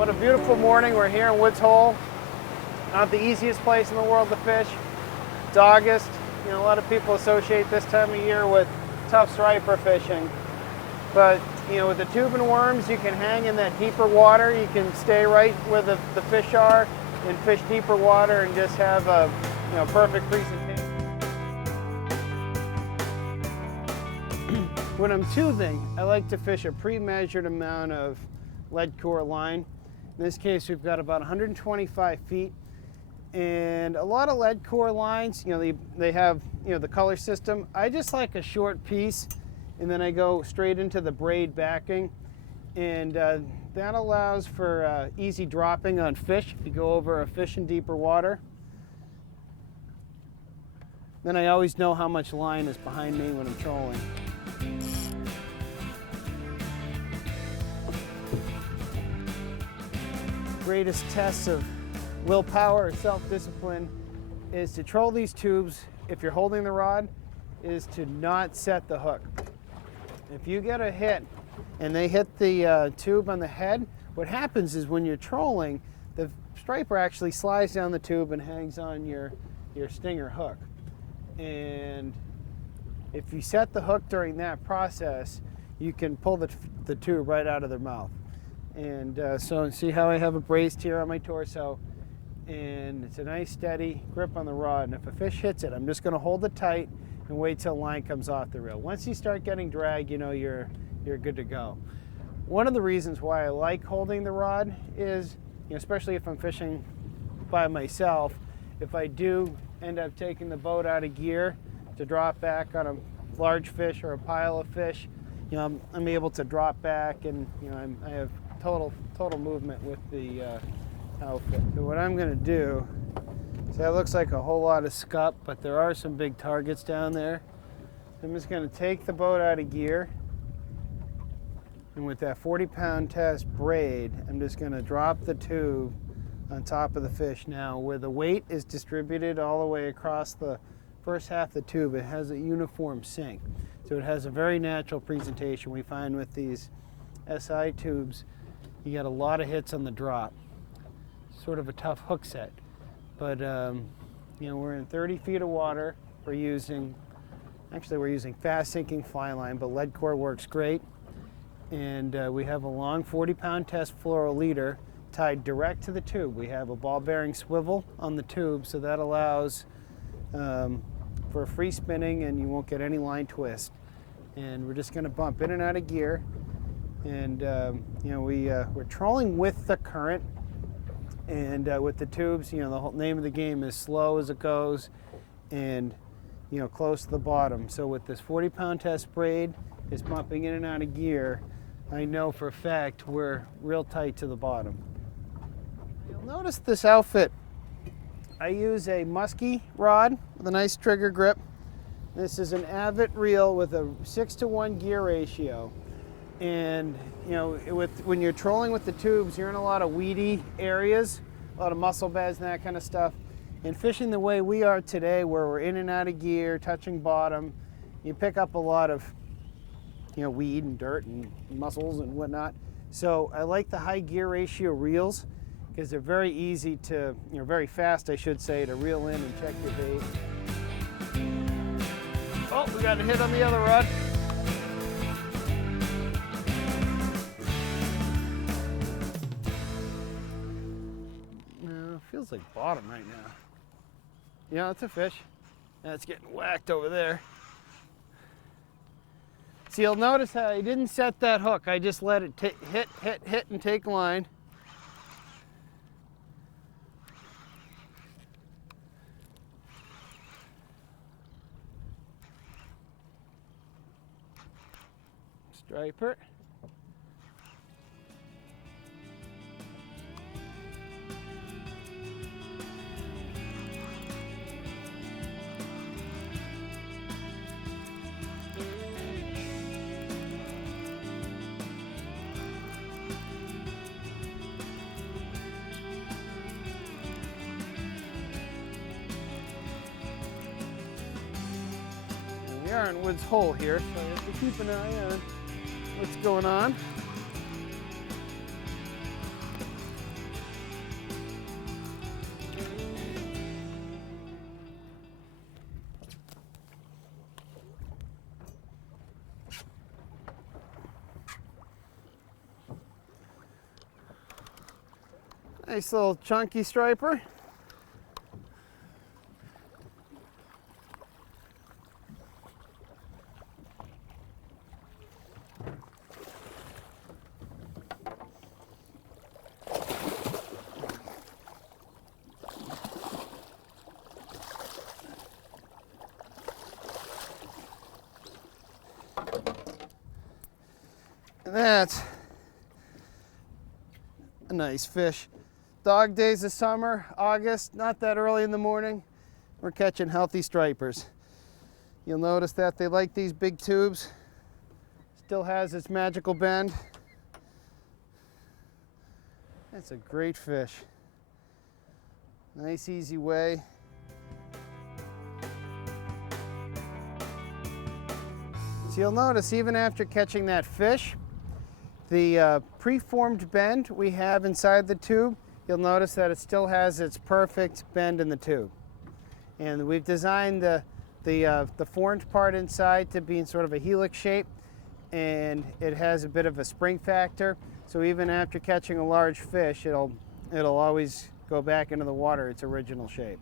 What a beautiful morning. We're here in Woods Hole. Not the easiest place in the world to fish. It's August. You know, a lot of people associate this time of year with tough striper fishing. But, you know, with the tube and worms, you can hang in that deeper water. You can stay right where the fish are and fish deeper water and just have a, you know, perfect presentation. When I'm tubing, I like to fish a pre-measured amount of lead core line. In this case, we've got about 125 feet. And a lot of lead core lines, you know, they have, you know, the color system. I just like a short piece, and then I go straight into the braid backing. And that allows for easy dropping on fish if you go over a fish in deeper water. Then I always know how much line is behind me when I'm trolling. Greatest tests of willpower or self-discipline is to troll these tubes, if you're holding the rod, is to not set the hook. If you get a hit and they hit the tube on the head, what happens is when you're trolling, the striper actually slides down the tube and hangs on your stinger hook. And if you set the hook during that process, you can pull the tube right out of their mouth. And so see how I have a braced here on my torso, and it's a nice steady grip on the rod, and if a fish hits it, I'm just going to hold it tight and wait till line comes off the reel. Once you start getting drag, you know you're good to go. One of the reasons why I like holding the rod is, you know, especially if I'm fishing by myself, if I do end up taking the boat out of gear to drop back on a large fish or a pile of fish, you know, I'm able to drop back, and you know I have total movement with the outfit. So what I'm going to do, see, that looks like a whole lot of scup, but there are some big targets down there. I'm just going to take the boat out of gear, and with that 40-pound test braid, I'm just going to drop the tube on top of the fish. Now, where the weight is distributed all the way across the first half of the tube, it has a uniform sink. So it has a very natural presentation. We find with these SI tubes, you get a lot of hits on the drop. Sort of a tough hook set. But, you know, we're in 30 feet of water. We're using fast sinking fly line, but lead core works great. And we have a long 40-pound test fluoro leader tied direct to the tube. We have a ball bearing swivel on the tube, so that allows for free spinning, and you won't get any line twist. And we're just going to bump in and out of gear. And you know, we're trolling with the current, and with the tubes, you know, the whole name of the game is slow as it goes, and you know, close to the bottom. So with this 40-pound test braid, it's bumping in and out of gear. I know for a fact we're real tight to the bottom. You'll notice this outfit. I use a musky rod with a nice trigger grip. This is an Avit reel with a 6-to-1 gear ratio. And you know, when you're trolling with the tubes, you're in a lot of weedy areas, a lot of mussel beds and that kind of stuff. And fishing the way we are today, where we're in and out of gear, touching bottom, you pick up a lot of, you know, weed and dirt and mussels and whatnot. So I like the high gear ratio reels because they're very easy to, you know, very fast, I should say, to reel in and check your bait. Oh, we got a hit on the other rod. Feels like bottom right now. Yeah, it's a fish. That's getting whacked over there. So you'll notice how I didn't set that hook. I just let it hit, and take line. Striper. We are in Woods Hole here, so you have to keep an eye on what's going on. Nice little chunky striper. And that's a nice fish. Dog days of summer, August, not that early in the morning, we're catching healthy stripers. You'll notice that they like these big tubes. Still has its magical bend. That's a great fish. Nice, easy way. So you'll notice even after catching that fish, the preformed bend we have inside the tube, you'll notice that it still has its perfect bend in the tube. And we've designed the formed part inside to be in sort of a helix shape, and it has a bit of a spring factor. So even after catching a large fish, it'll always go back into the water its original shape.